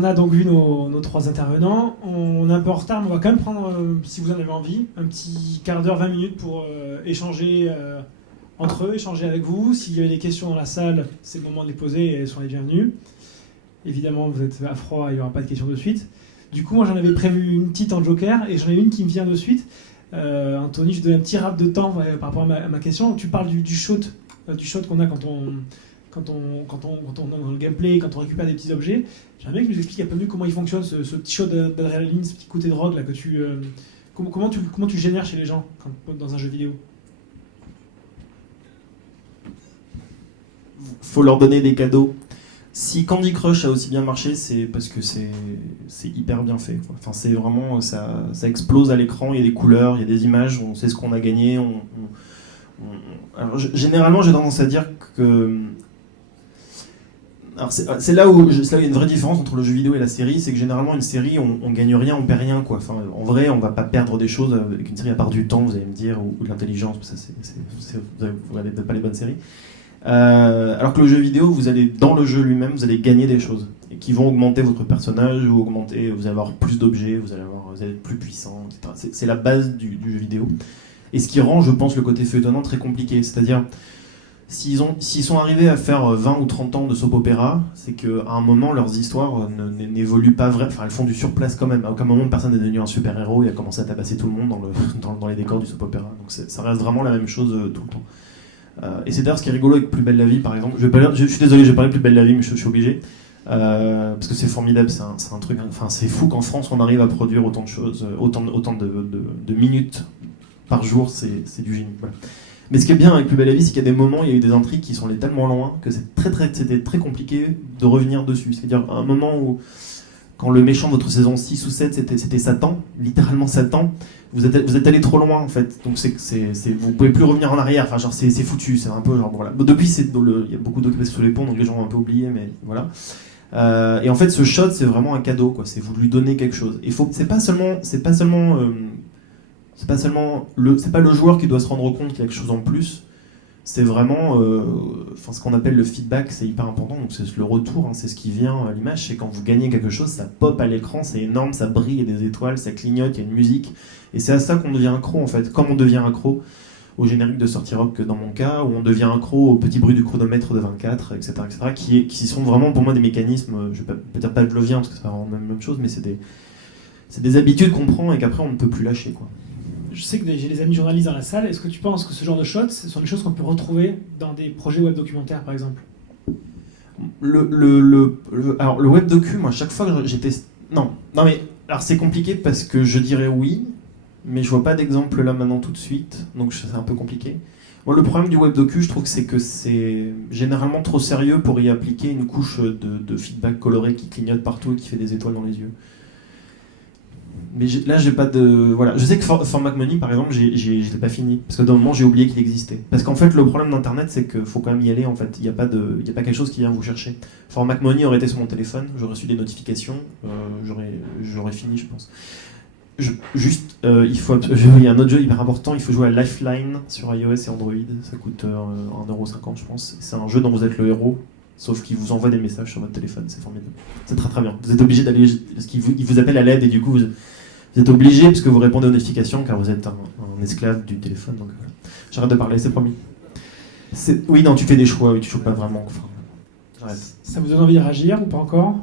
on a donc vu nos trois intervenants. On est un peu en retard, mais on va quand même prendre, si vous en avez envie, un petit quart d'heure, 20 minutes pour échanger entre eux, échanger avec vous. S'il y avait des questions dans la salle, c'est le moment de les poser et elles sont les bienvenues. Évidemment, vous êtes à froid, il n'y aura pas de questions de suite. Du coup, moi, j'en avais prévu une petite en joker et j'en ai une qui me vient de suite. Anthony, je te donne un petit rap de temps par rapport à ma question. Tu parles du shot qu'on a quand on est dans le gameplay, quand on récupère des petits objets. J'aimerais que tu nous expliques un peu mieux comment il fonctionne, ce petit shot d'adrénaline, ce petit côté de drogue là, que comment tu génères chez les gens dans un jeu vidéo. Faut leur donner des cadeaux. Si Candy Crush a aussi bien marché, c'est parce que c'est hyper bien fait, quoi. Enfin, c'est vraiment, ça explose à l'écran, il y a des couleurs, il y a des images, on sait ce qu'on a gagné. Alors, généralement, j'ai tendance à dire que... Alors c'est là où il y a une vraie différence entre le jeu vidéo et la série, c'est que généralement une série, on gagne rien, on perd rien, quoi. Enfin, en vrai, on va pas perdre des choses avec une série à part du temps, vous allez me dire, ou de l'intelligence, ça vous regardez peut-être pas les bonnes séries. Alors que le jeu vidéo, vous allez dans le jeu lui-même, vous allez gagner des choses et qui vont augmenter votre personnage ou vous allez avoir plus d'objets, vous allez être plus puissant, etc. C'est la base du jeu vidéo. Et ce qui rend, je pense, le côté feuilletonnant très compliqué. C'est-à-dire, s'ils sont arrivés à faire 20 ou 30 ans de soap opéra, c'est qu'à un moment, leurs histoires n'évoluent pas vraiment. Enfin, elles font du surplace quand même. À aucun moment, personne n'est devenu un super-héros et a commencé à tabasser tout le monde dans les décors du soap opéra. Donc ça reste vraiment la même chose tout le temps. Et c'est d'ailleurs ce qui est rigolo avec Plus belle la vie, par exemple. Je suis désolé, je vais parler de Plus belle la vie, mais je suis obligé. Parce que c'est formidable, c'est un truc. Enfin, c'est fou qu'en France, on arrive à produire autant de choses, autant de minutes par jour, c'est du génie. Voilà. Mais ce qui est bien avec Plus belle la vie, c'est qu'il y a des moments, il y a eu des intrigues qui sont allées tellement loin que c'était très compliqué de revenir dessus. C'est-à-dire, à un moment où, quand le méchant de votre saison 6 ou 7, c'était Satan, littéralement Satan, vous êtes allé trop loin en fait, donc vous pouvez plus revenir en arrière, enfin genre c'est foutu, c'est un peu genre voilà. Depuis il y a beaucoup d'occupations sur les ponts, donc les gens ont un peu oublié, mais voilà. Et en fait ce shot c'est vraiment un cadeau, quoi, c'est vous lui donnez quelque chose. Et c'est pas le joueur qui doit se rendre compte qu'il y a quelque chose en plus. C'est vraiment ce qu'on appelle le feedback, c'est hyper important, donc c'est le retour, hein, c'est ce qui vient à l'image, c'est quand vous gagnez quelque chose, ça pop à l'écran, c'est énorme, ça brille, il y a des étoiles, ça clignote, il y a une musique, et c'est à ça qu'on devient accro en fait, comme on devient accro au générique de Sortie Rock dans mon cas, où on devient accro au petit bruit du chronomètre de 24, etc., qui sont vraiment pour moi des mécanismes, je vais peut-être pas pavlovien parce que c'est pas vraiment la même chose, mais c'est des habitudes qu'on prend et qu'après on ne peut plus lâcher, quoi. Je sais que j'ai des amis journalistes dans la salle. Est-ce que tu penses que ce genre de shots, ce sont des choses qu'on peut retrouver dans des projets web documentaires, par exemple ? Alors, le web docu, moi, chaque fois que j'étais... Non, mais alors c'est compliqué parce que je dirais oui, mais je vois pas d'exemple là maintenant tout de suite, donc c'est un peu compliqué. Moi, le problème du web docu, je trouve que c'est généralement trop sérieux pour y appliquer une couche de feedback coloré qui clignote partout et qui fait des étoiles dans les yeux. Mais là, j'ai pas de... Voilà. Je sais que For McMoney, par exemple, je l'ai pas fini. Parce que d'un moment, j'ai oublié qu'il existait. Parce qu'en fait, le problème d'Internet, c'est qu'il faut quand même y aller. En fait, il n'y a pas quelque chose qui vient vous chercher. For McMoney aurait été sur mon téléphone. J'aurais reçu des notifications. J'aurais fini, je pense. Il y a un autre jeu hyper important. Il faut jouer à Lifeline sur iOS et Android. Ça coûte 1,50€, je pense. C'est un jeu dont vous êtes le héros. Sauf qu'il vous envoie des messages sur votre téléphone. C'est formidable. C'est très très bien. Vous êtes obligé d'aller... Parce qu'il vous appelle à l'aide et du coup... Vous êtes obligé, parce que vous répondez aux notifications, car vous êtes un esclave du téléphone. Donc, j'arrête de parler, c'est promis. Oui, non, tu fais des choix, oui, tu joues pas vraiment. Enfin, j'arrête. Ça vous donne envie de réagir ou pas encore ?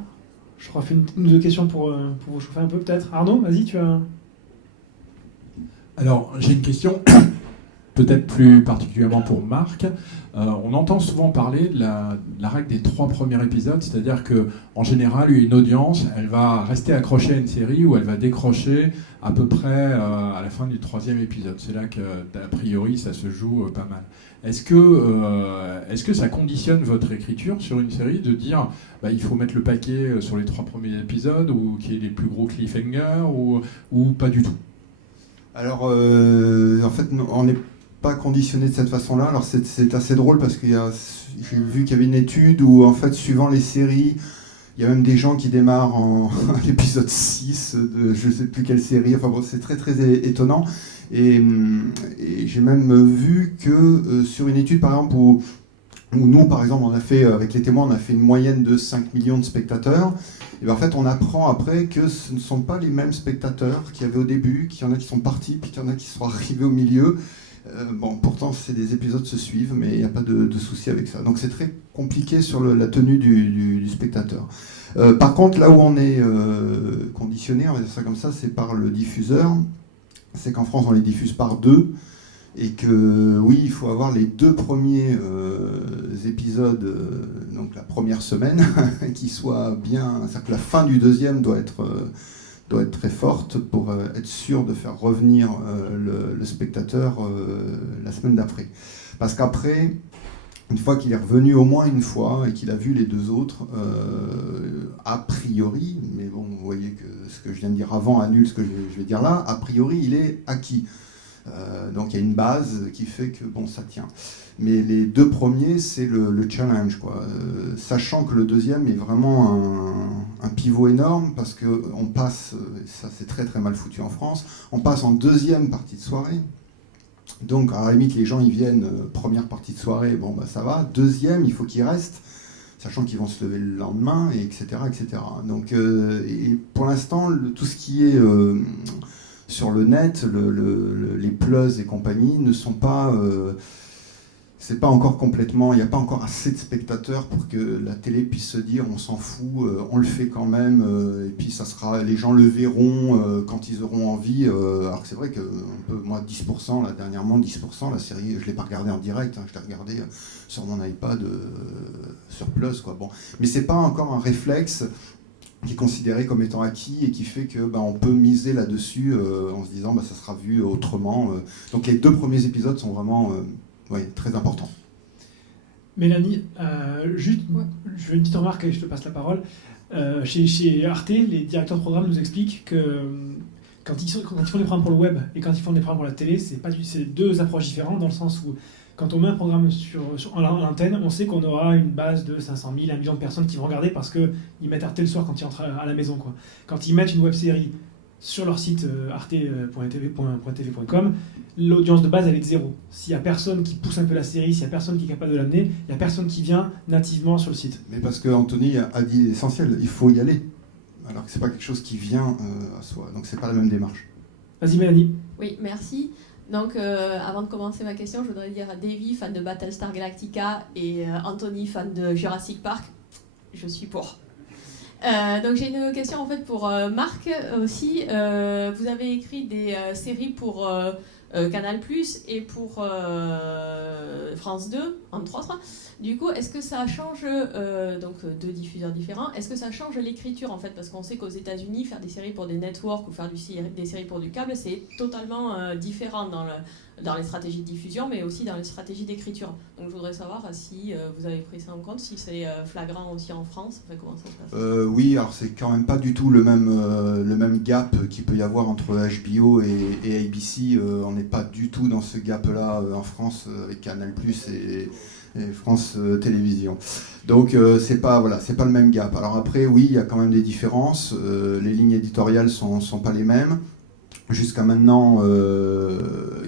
Je refais une ou deux questions pour vous chauffer un peu, peut-être. Arnaud, vas-y, tu as... Alors, j'ai une question, peut-être plus particulièrement pour Marc. On entend souvent parler de la règle des 3 premiers épisodes, c'est-à-dire qu'en général, une audience, elle va rester accrochée à une série ou elle va décrocher à peu près à la fin du 3e épisode. C'est là que, a priori, ça se joue pas mal. Est-ce que ça conditionne votre écriture sur une série de dire il faut mettre le paquet sur les 3 premiers épisodes ou qu'il y ait les plus gros cliffhangers ou pas du tout ? Alors, en fait, on n'est pas conditionné de cette façon-là. Alors c'est assez drôle parce que j'ai vu qu'il y avait une étude où en fait suivant les séries, il y a même des gens qui démarrent à l'épisode 6 de je sais plus quelle série. Enfin bon, c'est très très étonnant. Et j'ai même vu que sur une étude par exemple où où nous, par exemple, on a fait, avec les témoins, on a fait une moyenne de 5 millions de spectateurs. Et bien, en fait, on apprend après que ce ne sont pas les mêmes spectateurs qu'il y avait au début, qu'il y en a qui sont partis, puis qu'il y en a qui sont arrivés au milieu. Bon, pourtant, des épisodes se suivent, mais il n'y a pas de souci avec ça. Donc c'est très compliqué sur la tenue du spectateur. Par contre, là où on est conditionné, on va dire ça comme ça, c'est par le diffuseur. C'est qu'en France, on les diffuse par deux. Et que oui, il faut avoir les 2 premiers épisodes, donc la première semaine, qui soient bien. C'est-à-dire que la fin du deuxième doit être très forte pour être sûr de faire revenir le spectateur la semaine d'après. Parce qu'après, une fois qu'il est revenu au moins une fois et qu'il a vu les 2 autres, a priori, mais bon, vous voyez que ce que je viens de dire avant annule ce que je vais dire là, a priori, il est acquis. Donc il y a une base qui fait que bon, ça tient. Mais les 2 premiers, c'est le challenge, quoi. Sachant que le deuxième est vraiment un pivot énorme, parce qu'on passe, ça c'est très très mal foutu en France, on passe en 2e partie de soirée. Donc à la limite, les gens ils viennent, première partie de soirée, bon bah ça va. 2e, il faut qu'ils restent, sachant qu'ils vont se lever le lendemain, et etc. etc. Donc et pour l'instant, tout ce qui est sur le net, les plus et compagnie ne sont pas... c'est pas encore complètement... Il n'y a pas encore assez de spectateurs pour que la télé puisse se dire on s'en fout, on le fait quand même, et puis ça sera, les gens le verront quand ils auront envie. Alors que c'est vrai que moi, 10%, là, dernièrement, 10%, la série, je ne l'ai pas regardée en direct, hein, je l'ai regardée sur mon iPad, sur Plus, quoi. Bon. Mais c'est pas encore un réflexe qui est considéré comme étant acquis et qui fait que on peut miser là-dessus en se disant ça sera vu autrement. Donc les 2 premiers épisodes sont vraiment très importants. Mélanie, juste, je fais une petite remarque et je te passe la parole. Chez Arte, les directeurs de programme nous expliquent que quand ils font des programmes pour le web et quand ils font des programmes pour la télé, c'est 2 approches différentes, dans le sens où quand on met un programme en l'antenne, on sait qu'on aura une base de 500 000, 1 million de personnes qui vont regarder parce qu'ils mettent Arte le soir quand ils rentrent à la maison, quoi. Quand ils mettent une web-série sur leur site arte.tv.com, l'audience de base elle est de 0. S'il n'y a personne qui pousse un peu la série, s'il n'y a personne qui est capable de l'amener, il n'y a personne qui vient nativement sur le site. Mais parce que Anthony a dit l'essentiel, il faut y aller. Alors que c'est pas quelque chose qui vient à soi. Donc c'est pas la même démarche. Vas-y Mélanie. Oui, merci. Donc, avant de commencer ma question, je voudrais dire à Davy, fan de Battlestar Galactica, et Anthony, fan de Jurassic Park, je suis pour. Donc, j'ai une question en fait pour Marc aussi. Vous avez écrit des séries pour Canal+ et pour France 2, entre autres. Du coup, est-ce que ça change, donc 2 diffuseurs différents, est-ce que ça change l'écriture en fait? Parce qu'on sait qu'aux États-Unis, faire des séries pour des networks ou faire des séries pour du câble, c'est totalement différent dans les stratégies de diffusion, mais aussi dans les stratégies d'écriture. Donc je voudrais savoir si vous avez pris ça en compte, si c'est flagrant aussi en France, enfin, comment ça se passe? Oui, alors c'est quand même pas du tout le même gap qu'il peut y avoir entre HBO et ABC. On n'est pas du tout dans ce gap-là en France avec Canal+ et France Télévisions. Donc c'est pas le même gap. Alors après, oui, il y a quand même des différences. Les lignes éditoriales sont pas les mêmes. Jusqu'à maintenant,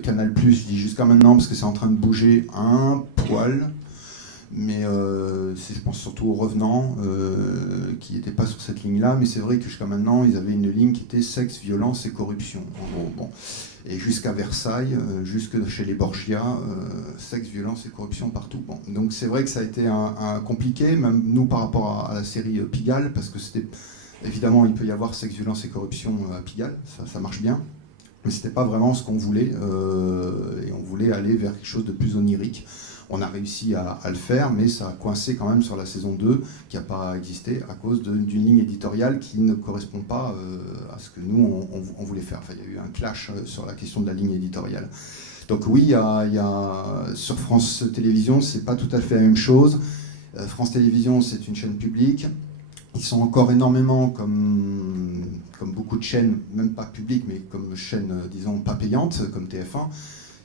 Canal+, je dis jusqu'à maintenant parce que c'est en train de bouger un poil, mais je pense surtout aux revenants qui n'étaient pas sur cette ligne-là, mais c'est vrai que jusqu'à maintenant, ils avaient une ligne qui était sexe, violence et corruption. En gros, bon. Et jusqu'à Versailles, jusque chez les Borgia, sexe, violence et corruption partout. Bon. Donc c'est vrai que ça a été un compliqué, même nous par rapport à la série Pigalle, parce que c'était... Évidemment, il peut y avoir sexe, violence et corruption à Pigalle, ça marche bien, mais c'était pas vraiment ce qu'on voulait, et on voulait aller vers quelque chose de plus onirique. On a réussi à le faire, mais ça a coincé quand même sur la saison 2, qui n'a pas existé à cause d'une ligne éditoriale qui ne correspond pas à ce que nous, on voulait faire. Enfin, il y a eu un clash sur la question de la ligne éditoriale. Donc oui, il y a sur France Télévisions, c'est pas tout à fait la même chose. France Télévisions, c'est une chaîne publique. Ils sont encore énormément, comme beaucoup de chaînes, même pas publiques, mais comme chaînes, disons, pas payantes, comme TF1,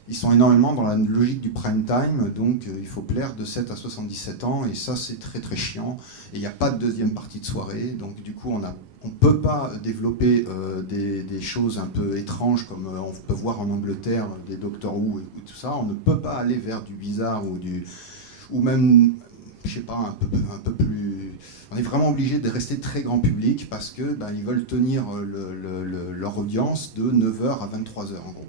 ils sont énormément dans la logique du prime time, donc il faut plaire de 7 à 77 ans, et ça c'est très très chiant, et il n'y a pas de deuxième partie de soirée, donc du coup on ne peut pas développer des choses un peu étranges, comme on peut voir en Angleterre, des Doctor Who et tout ça, on ne peut pas aller vers du bizarre ou ou même, je sais pas, un peu plus... On est vraiment obligé de rester très grand public parce que ils veulent tenir leur audience de 9h à 23h en gros.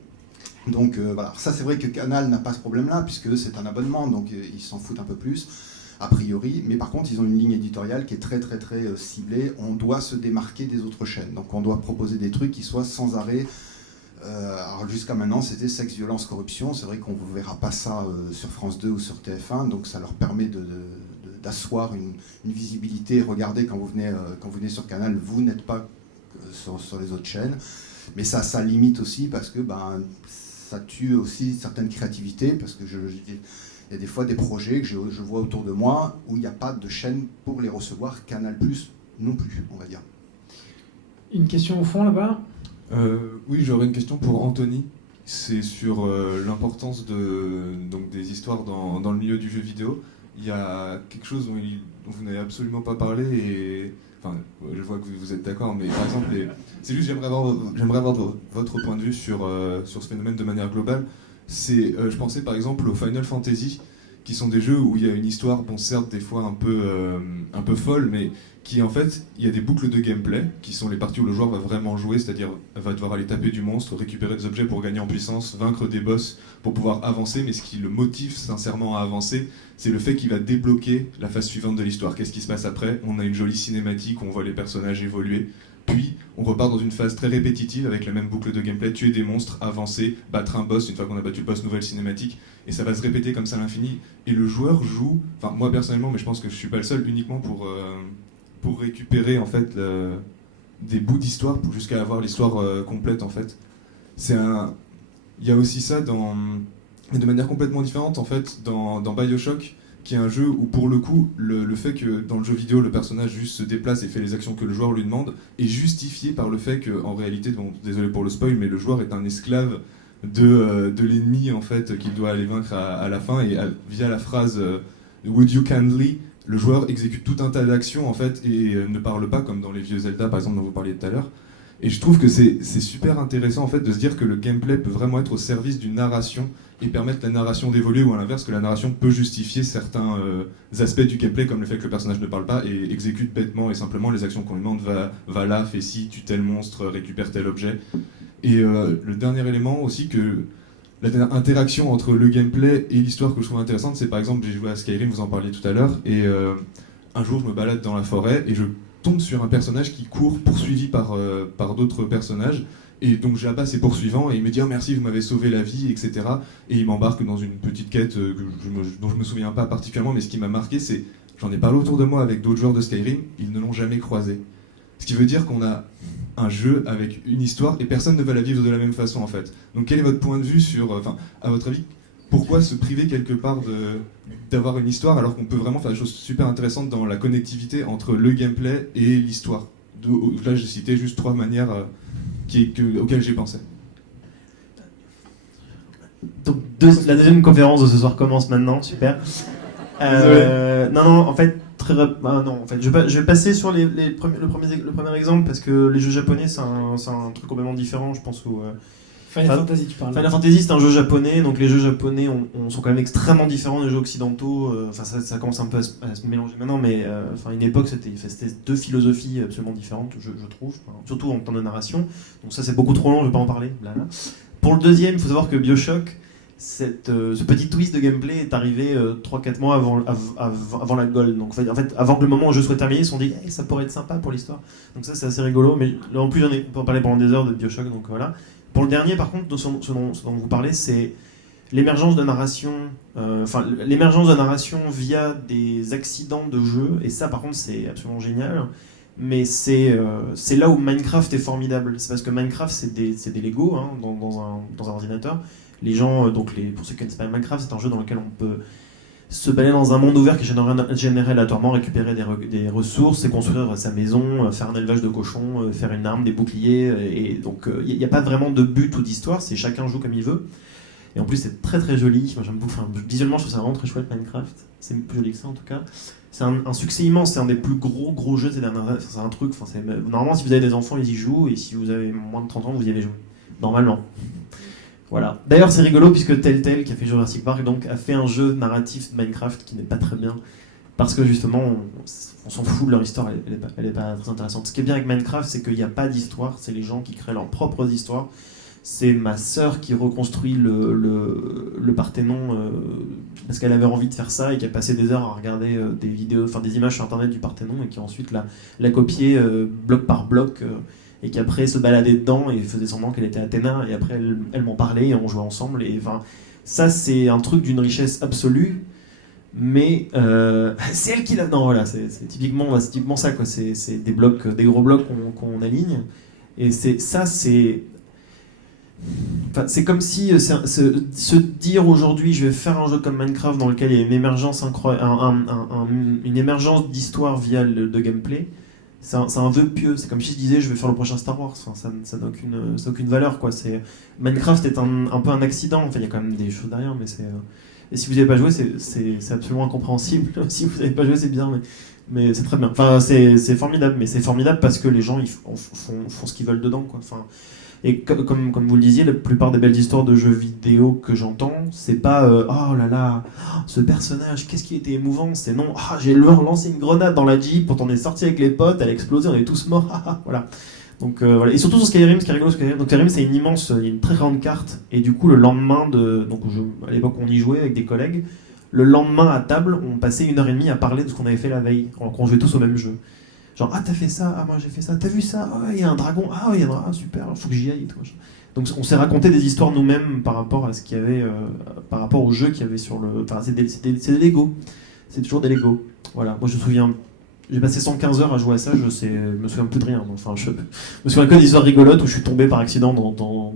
Donc voilà, ça c'est vrai que Canal n'a pas ce problème-là puisque c'est un abonnement, donc ils s'en foutent un peu plus a priori, mais par contre ils ont une ligne éditoriale qui est très très très ciblée. On doit se démarquer des autres chaînes, donc on doit proposer des trucs qui soient sans arrêt. Alors jusqu'à maintenant c'était sexe, violence, corruption, c'est vrai qu'on ne verra pas ça sur France 2 ou sur TF1, donc ça leur permet d'asseoir une visibilité. Regardez, quand vous venez sur Canal, vous n'êtes pas sur les autres chaînes, mais ça limite aussi parce que ça tue aussi certaines créativités, parce que il y a des fois des projets que je vois autour de moi où il n'y a pas de chaîne pour les recevoir, Canal+ non plus, on va dire. Une question au fond là-bas. Oui, j'aurais une question pour Anthony. C'est sur l'importance des histoires dans le milieu du jeu vidéo. Il y a quelque chose dont vous n'avez absolument pas parlé, et enfin, je vois que vous êtes d'accord, mais par exemple, c'est juste j'aimerais avoir votre point de vue sur ce phénomène de manière globale. Je pensais par exemple aux Final Fantasy, qui sont des jeux où il y a une histoire, bon certes des fois un peu folle, mais qui en fait, il y a des boucles de gameplay, qui sont les parties où le joueur va vraiment jouer, c'est-à-dire va devoir aller taper du monstre, récupérer des objets pour gagner en puissance, vaincre des boss pour pouvoir avancer, mais ce qui le motive sincèrement à avancer, c'est le fait qu'il va débloquer la phase suivante de l'histoire. Qu'est-ce qui se passe après ? On a une jolie cinématique, on voit les personnages évoluer, puis on repart dans une phase très répétitive avec la même boucle de gameplay, tuer des monstres, avancer, battre un boss, une fois qu'on a battu le boss, nouvelle cinématique, et ça va se répéter comme ça à l'infini. Et le joueur joue, enfin moi personnellement, mais je pense que je suis pas le seul, uniquement pour récupérer en fait des bouts d'histoire jusqu'à avoir l'histoire complète en fait. Il y a aussi ça de manière complètement différente en fait dans BioShock, qui est un jeu où pour le coup le fait que dans le jeu vidéo le personnage juste se déplace et fait les actions que le joueur lui demande est justifié par le fait qu'en réalité, bon, désolé pour le spoil, mais le joueur est un esclave de l'ennemi en fait qu'il doit aller vaincre à la fin, et via la phrase Would you kindly, le joueur exécute tout un tas d'actions en fait et ne parle pas, comme dans les vieux Zelda par exemple dont vous parliez tout à l'heure. Et je trouve que c'est super intéressant en fait de se dire que le gameplay peut vraiment être au service d'une narration et permettre la narration d'évoluer, ou à l'inverse que la narration peut justifier certains aspects du gameplay, comme le fait que le personnage ne parle pas et exécute bêtement et simplement les actions qu'on lui demande, va là, fais ci, tue tel monstre, récupère tel objet. Et le dernier élément aussi, que la dernière interaction entre le gameplay et l'histoire que je trouve intéressante, c'est par exemple, j'ai joué à Skyrim, vous en parliez tout à l'heure, et un jour je me balade dans la forêt et je tombe sur un personnage qui court poursuivi par d'autres personnages, et donc j'abat ses poursuivants et il me dit oh, merci, vous m'avez sauvé la vie, etc. Et il m'embarque dans une petite quête dont je me souviens pas particulièrement, mais ce qui m'a marqué, c'est j'en ai parlé autour de moi avec d'autres joueurs de Skyrim, ils ne l'ont jamais croisé. Ce qui veut dire qu'on a un jeu avec une histoire et personne ne va la vivre de la même façon en fait. Donc quel est votre point de vue sur, à votre avis, pourquoi se priver quelque part d'avoir une histoire alors qu'on peut vraiment faire des choses super intéressantes dans la connectivité entre le gameplay et l'histoire? Là j'ai cité juste 3 manières auxquelles j'ai pensé. Donc la deuxième conférence de ce soir commence maintenant, super. Non, en fait, je vais passer sur le premier exemple, parce que les jeux japonais c'est un truc complètement différent, je pense. Final Fantasy, tu parles. Final Fantasy, c'est un jeu japonais, donc les jeux japonais sont quand même extrêmement différents des jeux occidentaux. Ça commence un peu à se mélanger maintenant, mais à une époque, c'était 2 philosophies absolument différentes, je trouve, surtout en termes de narration. Donc ça, c'est beaucoup trop long, je vais pas en parler. Blabla. Pour le deuxième, il faut savoir que BioShock, ce petit twist de gameplay est arrivé 3-4 mois avant la Gold. Donc en fait, avant que le moment où le jeu soit terminé, ils se sont dit ça pourrait être sympa pour l'histoire. Donc ça, c'est assez rigolo, mais là en plus, on peut en parler pendant des heures de BioShock, donc voilà. Pour le dernier, par contre, ce dont vous parlez, c'est l'émergence de narration, via des accidents de jeu, et ça, par contre, c'est absolument génial. Mais c'est là où Minecraft est formidable. C'est parce que Minecraft, c'est des Lego dans un ordinateur. Les gens, pour ceux qui ne connaissent pas Minecraft, c'est un jeu dans lequel on peut se balader dans un monde ouvert qui est généré aléatoirement, récupérer des ressources et construire sa maison, faire un élevage de cochons, faire une arme, des boucliers, et donc il n'y a pas vraiment de but ou d'histoire, c'est chacun joue comme il veut. Et en plus c'est très très joli, moi j'aime beaucoup, visuellement je trouve ça vraiment très chouette Minecraft, c'est plus joli que ça en tout cas. C'est un succès immense, c'est un des plus gros jeux ces dernières années, c'est un truc, normalement si vous avez des enfants ils y jouent, et si vous avez moins de 30 ans vous y avez joué, normalement. Voilà. D'ailleurs, c'est rigolo puisque Telltale, qui a fait Jurassic Park, donc, a fait un jeu narratif de Minecraft qui n'est pas très bien. Parce que justement, on s'en fout de leur histoire, elle est pas très intéressante. Ce qui est bien avec Minecraft, c'est qu'il n'y a pas d'histoire, c'est les gens qui créent leurs propres histoires. C'est ma sœur qui reconstruit le Parthénon parce qu'elle avait envie de faire ça et qui a passé des heures à regarder des vidéos, enfin des images sur internet du Parthénon et qui ensuite l'a copié bloc par bloc et qui après se baladait dedans et faisait semblant qu'elle était Athéna et après elle m'en parlait et on jouait ensemble. Et enfin, ça c'est un truc d'une richesse absolue. Mais c'est elle qui l'a. Non, voilà, c'est typiquement ça, quoi. C'est des blocs, des gros blocs qu'on aligne. Et enfin, c'est comme si se dire aujourd'hui, je vais faire un jeu comme Minecraft dans lequel il y a une émergence une émergence d'histoire via de gameplay. C'est un vœu pieux. C'est comme si je disais, je vais faire le prochain Star Wars. Enfin, ça n'a aucune valeur, quoi. Minecraft est un peu un accident. Enfin, il y a quand même des choses derrière, mais c'est. Et si vous n'avez pas joué, c'est absolument incompréhensible. Si vous n'avez pas joué, c'est bien, mais c'est très bien. Enfin, c'est formidable, mais c'est formidable parce que les gens ils font ce qu'ils veulent dedans, quoi. Enfin, et comme vous le disiez, la plupart des belles histoires de jeux vidéo que j'entends, c'est pas oh là là, ce personnage, qu'est-ce qui était émouvant. C'est non, j'ai lancé une grenade dans la Jeep, quand on est sorti avec les potes, elle a explosé, on est tous morts. Voilà. Donc voilà. Et surtout sur Skyrim, ce qui est rigolo, donc Skyrim c'est une très grande carte, et du coup le lendemain à l'époque on y jouait avec des collègues, le lendemain à table on passait 1h30 à parler de ce qu'on avait fait la veille, quand on jouait tous au même jeu. Genre t'as fait ça, moi j'ai fait ça, t'as vu ça, il y a un dragon, il y a un dragon, super, faut que j'y aille et tout. Donc on s'est raconté des histoires nous-mêmes par rapport à ce qu'il y avait, par rapport au jeu qu'il y avait sur le. Enfin c'est des Lego, c'est toujours des Lego. Voilà, moi je me souviens. J'ai passé 115 heures à jouer à ça, je me souviens plus de rien. Enfin, je me souviens que d'histoires rigolotes où je suis tombé par accident dans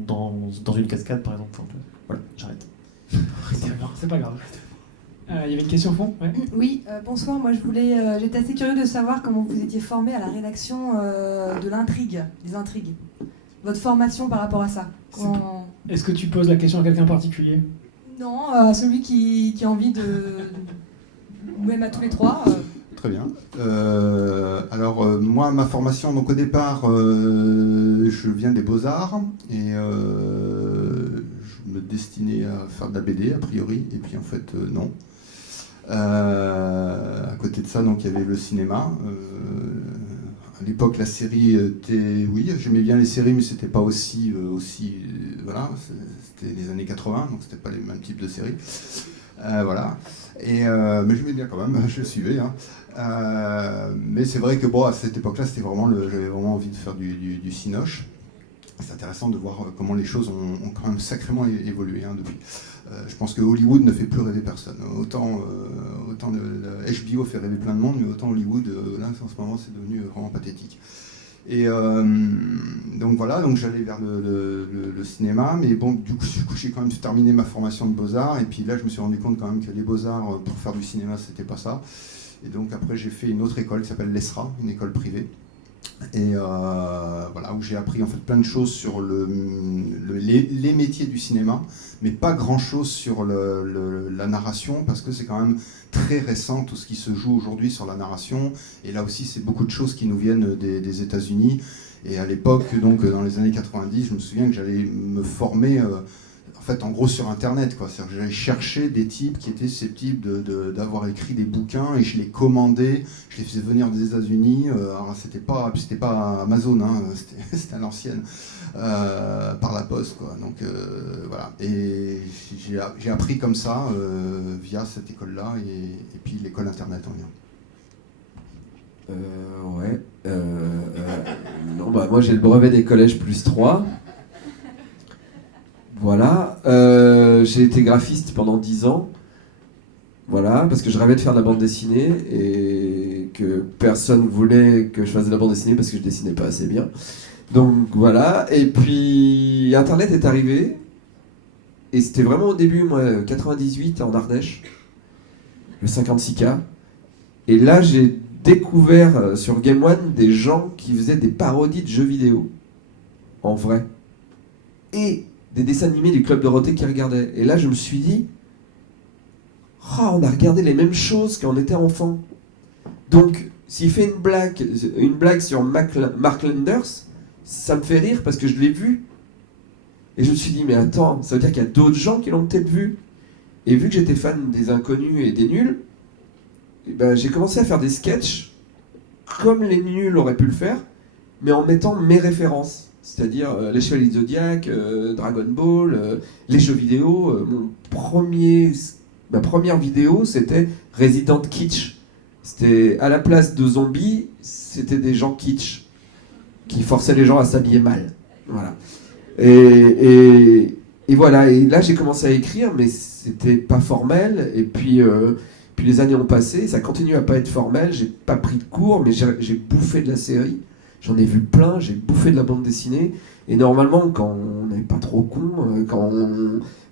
une cascade, par exemple. Enfin, voilà, j'arrête. C'est pas grave. Il y avait une question au fond, ouais. Oui, bonsoir. Moi, j'étais assez curieux de savoir comment vous étiez formé à la rédaction de l'intrigue, des intrigues. Votre formation par rapport à ça. Est-ce que tu poses la question à quelqu'un en particulier ? Non, à celui qui a envie de... Ou même à tous les trois. Très bien. Alors, moi, ma formation, donc au départ, je viens des Beaux-Arts et je me destinais à faire de la BD, a priori, et puis en fait, non. À côté de ça, donc, il y avait le cinéma. À l'époque, la série était... Oui, j'aimais bien les séries, mais c'était pas aussi voilà, c'était les années 80, donc c'était pas les mêmes types de séries. Voilà. Mais j'aimais bien quand même, je le suivais. Hein. Mais c'est vrai que bon, à cette époque-là, j'avais vraiment envie de faire du cinoche. C'est intéressant de voir comment les choses ont quand même sacrément évolué depuis. Je pense que Hollywood ne fait plus rêver personne. Autant HBO fait rêver plein de monde, mais autant Hollywood, là, en ce moment, c'est devenu vraiment pathétique. Et donc voilà, donc j'allais vers le cinéma, mais bon, du coup j'ai quand même terminé ma formation de Beaux-Arts, et puis là je me suis rendu compte quand même que les Beaux-Arts, pour faire du cinéma, c'était pas ça. Et donc après j'ai fait une autre école qui s'appelle l'ESRA, une école privée, et voilà, où j'ai appris en fait plein de choses sur les métiers du cinéma, mais pas grand chose sur la narration, parce que c'est quand même très récent tout ce qui se joue aujourd'hui sur la narration, et là aussi c'est beaucoup de choses qui nous viennent des États-Unis. Et à l'époque, donc dans les années 90, je me souviens que j'allais me former en fait en gros sur internet, quoi. C'est-à-dire que j'allais chercher des types qui étaient susceptibles d'avoir écrit des bouquins, et je les commandais, je les faisais venir des États-Unis. Alors c'était pas Amazon, hein, c'était à l'ancienne, par la poste, quoi. Donc voilà, et j'ai appris comme ça via cette école-là, et puis l'école internet en lien. Ouais. Non, moi j'ai le brevet des collèges +3. Voilà. J'ai été graphiste pendant 10 ans. Voilà, parce que je rêvais de faire de la bande dessinée et que personne voulait que je fasse de la bande dessinée parce que je dessinais pas assez bien. Donc voilà. Et puis Internet est arrivé. Et c'était vraiment au début, moi, 98 en Ardèche, le 56K. Et là j'ai découvert sur Game One des gens qui faisaient des parodies de jeux vidéo en vrai et des dessins animés du Club Dorothée qui regardaient, et là je me suis dit on a regardé les mêmes choses quand on était enfant, donc s'il fait une blague sur Mark Landers, ça me fait rire parce que je l'ai vu, Et je me suis dit, mais attends, ça veut dire qu'il y a d'autres gens qui l'ont peut-être vu. Et vu que j'étais fan des inconnus et des nuls, et ben, j'ai commencé à faire des sketchs comme les nuls auraient pu le faire, mais en mettant mes références. C'est-à-dire les Chevaliers du Zodiac, Dragon Ball, les jeux vidéo. Ma première vidéo, c'était Resident Kitsch. C'était à la place de zombies, c'était des gens kitsch qui forçaient les gens à s'habiller mal. Voilà. Et voilà. Et là, j'ai commencé à écrire, mais c'était pas formel. Et puis les années ont passé, ça continue à pas être formel. J'ai pas pris de cours, mais j'ai bouffé de la série. J'en ai vu plein, j'ai bouffé de la bande dessinée. Et normalement, quand on n'est pas trop con, quand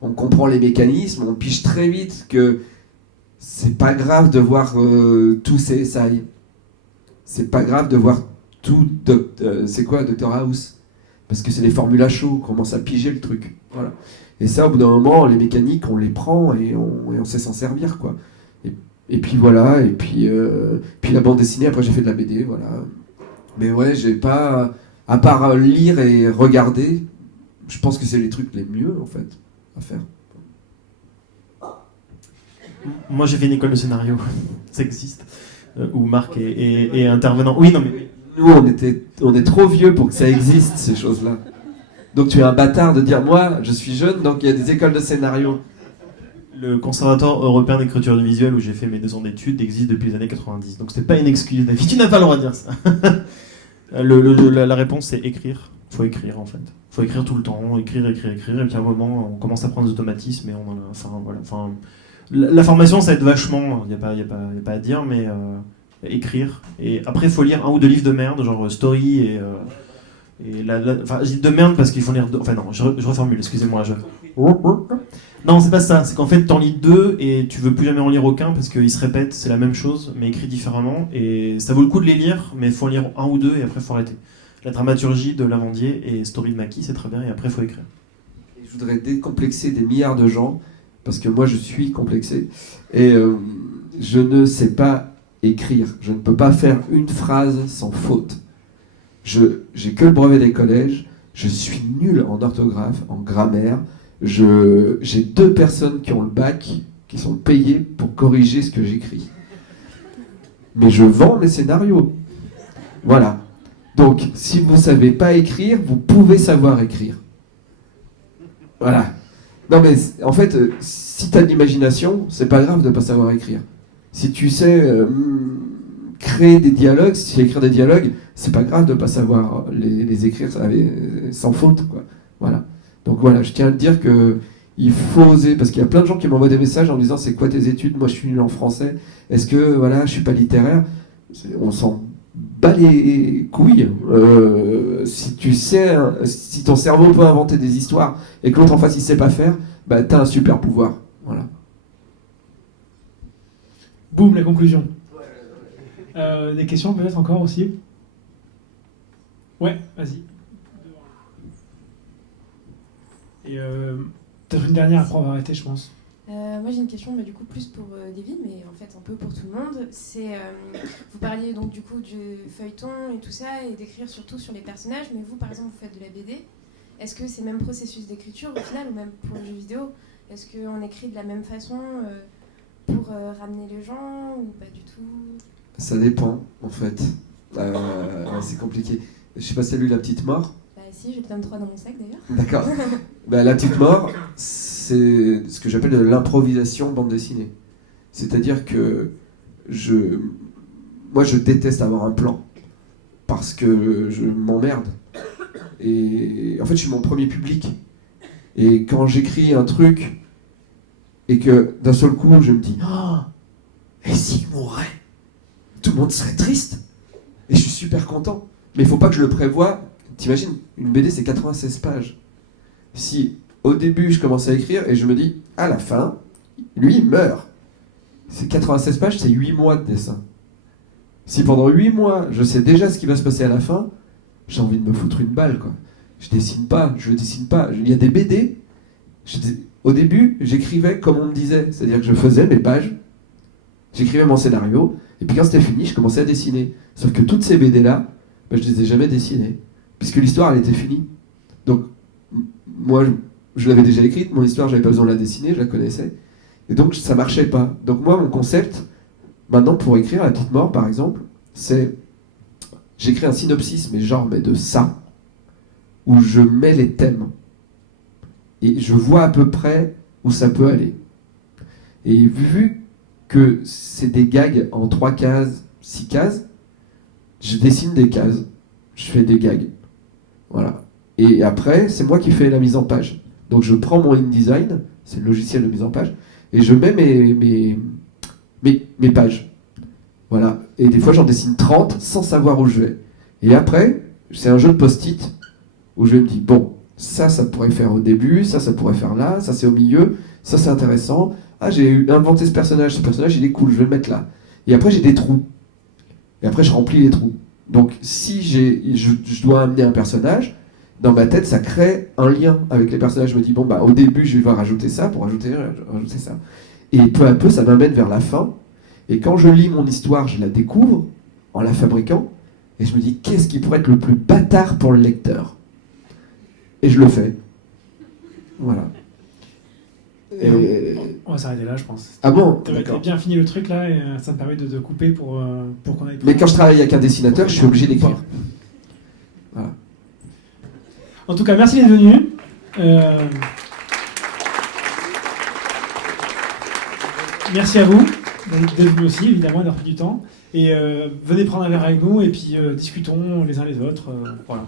on comprend les mécanismes, on pige très vite que c'est pas grave de voir tous ces CSI. C'est pas grave de voir tout. C'est quoi Dr House? Parce que c'est les formules à chaud, on commence à piger le truc. Voilà. Et ça, au bout d'un moment, les mécaniques, on les prend et on sait s'en servir, quoi. Et puis voilà, et puis la bande dessinée, après j'ai fait de la BD, voilà. Mais ouais, j'ai pas. À part lire et regarder, je pense que c'est les trucs les mieux, en fait, à faire. Moi, j'ai fait une école de scénario, ça existe, où Marc est intervenant. Oui, non, mais. Nous, on est trop vieux pour que ça existe, ces choses-là. Donc tu es un bâtard de dire, moi, je suis jeune, donc il y a des écoles de scénario. Le Conservatoire européen d'écriture du visuel, où j'ai fait mes 2 ans d'études, existe depuis les années 90. Donc c'était pas une excuse, David, tu n'as pas le droit de dire ça. La réponse, c'est écrire. Faut écrire, en fait. Faut écrire tout le temps, écrire. Et puis à un moment, on commence à prendre des automatismes, et on en a. Enfin, voilà. Enfin, la formation, ça aide vachement, il n'y a pas à dire, mais écrire. Et après, il faut lire 1 ou 2 livres de merde, genre Story et enfin, je dis de merde parce qu'il faut lire. Enfin, non, je reformule, excusez-moi. Non, c'est pas ça. C'est qu'en fait, t'en lis 2 et tu veux plus jamais en lire aucun parce qu'ils se répètent, c'est la même chose, mais écrit différemment. Et ça vaut le coup de les lire, mais il faut en lire 1 ou 2 et après, il faut arrêter. La dramaturgie de Lavandier et Story de Maki, c'est très bien, et après, il faut écrire. Je voudrais décomplexer des milliards de gens, parce que moi, je suis complexé. Et je ne sais pas écrire. Je ne peux pas faire une phrase sans faute. J'ai que le brevet des collèges. Je suis nul en orthographe, en grammaire. J'ai 2 personnes qui ont le bac, qui sont payées pour corriger ce que j'écris. Mais je vends mes scénarios. Voilà. Donc, si vous ne savez pas écrire, vous pouvez savoir écrire. Voilà. Non mais, en fait, si tu as de l'imagination, c'est pas grave de ne pas savoir écrire. Si tu sais créer des dialogues, si tu sais écrire des dialogues, c'est pas grave de ne pas savoir les écrire sans faute, quoi. Voilà. Donc voilà, je tiens à te dire qu'il faut oser, parce qu'il y a plein de gens qui m'envoient des messages en disant c'est quoi tes études, moi je suis nul en français, est-ce que voilà, je suis pas littéraire? On s'en bat les couilles. Si tu sais, si ton cerveau peut inventer des histoires et que l'autre en face il sait pas faire, bah t'as un super pouvoir. Voilà. Boum, la conclusion. Des questions peut-être encore aussi? Ouais, vas-y. Et peut-être une dernière, après on va arrêter, je pense. Moi j'ai une question du coup plus pour David, mais en fait un peu pour tout le monde. C'est vous parliez donc du coup du feuilleton et tout ça, et d'écrire surtout sur les personnages, mais vous par exemple vous faites de la BD. Est-ce que c'est le même processus d'écriture au final, ou même pour le jeu vidéo? Est-ce qu'on écrit de la même façon pour ramener les gens, ou pas du tout? Ça dépend en fait. C'est compliqué. Je sais pas si t'as lu La Petite Mort. Bah si, j'ai le tome 3 dans mon sac d'ailleurs. D'accord. Bah, La Petite Mort, c'est ce que j'appelle de l'improvisation bande dessinée. C'est-à-dire que moi je déteste avoir un plan parce que je m'emmerde. Et en fait je suis mon premier public. Et quand j'écris un truc et que d'un seul coup je me dis et s'il mourait, tout le monde serait triste. Et je suis super content. Mais il faut pas que je le prévoie. T'imagines, une BD c'est 96 pages. Si au début je commence à écrire et je me dis à la fin, lui il meurt. C'est 96 pages, c'est 8 mois de dessin. Si pendant 8 mois je sais déjà ce qui va se passer à la fin, j'ai envie de me foutre une balle, quoi. Je dessine pas. Il y a des BD. Au début, j'écrivais comme on me disait. C'est-à-dire que je faisais mes pages, j'écrivais mon scénario, et puis quand c'était fini, je commençais à dessiner. Sauf que toutes ces BD-là, je les ai jamais dessinées, puisque l'histoire, elle était finie. Donc, moi, je l'avais déjà écrite, mon histoire, j'avais pas besoin de la dessiner, je la connaissais. Et donc, ça marchait pas. Donc, moi, mon concept, maintenant, pour écrire La Petite Mort, par exemple, c'est... J'écris un synopsis, mais de ça, où je mets les thèmes. Et je vois à peu près où ça peut aller. Et vu que c'est des gags en 3 cases, 6 cases, je dessine des cases. Je fais des gags. Voilà. Et après, c'est moi qui fais la mise en page. Donc je prends mon InDesign, c'est le logiciel de mise en page, et je mets mes pages. Voilà. Et des fois, j'en dessine 30 sans savoir où je vais. Et après, c'est un jeu de post-it où je me dis, bon, ça pourrait faire au début, ça pourrait faire là, ça c'est au milieu, ça c'est intéressant. Ah, j'ai inventé ce personnage, il est cool, je vais le mettre là. Et après, j'ai des trous. Et après, je remplis les trous. Donc, si je dois amener un personnage, dans ma tête, ça crée un lien avec les personnages. Je me dis, bon, bah, au début, je vais devoir rajouter ça pour rajouter ça. Et peu à peu, ça m'amène vers la fin. Et quand je lis mon histoire, je la découvre en la fabriquant. Et je me dis, qu'est-ce qui pourrait être le plus bâtard pour le lecteur ? Et je le fais. Voilà. Et... On va s'arrêter là, je pense. Ah bon ? T'as bien fini le truc là, et ça me permet de couper pour qu'on aille. Mais quand je travaille avec un dessinateur, je suis obligé d'écrire. Voilà. En tout cas, merci d'être venu. Merci à vous d'être venu aussi, évidemment, d'avoir pris du temps. Et venez prendre un verre avec nous et puis discutons les uns les autres. Voilà.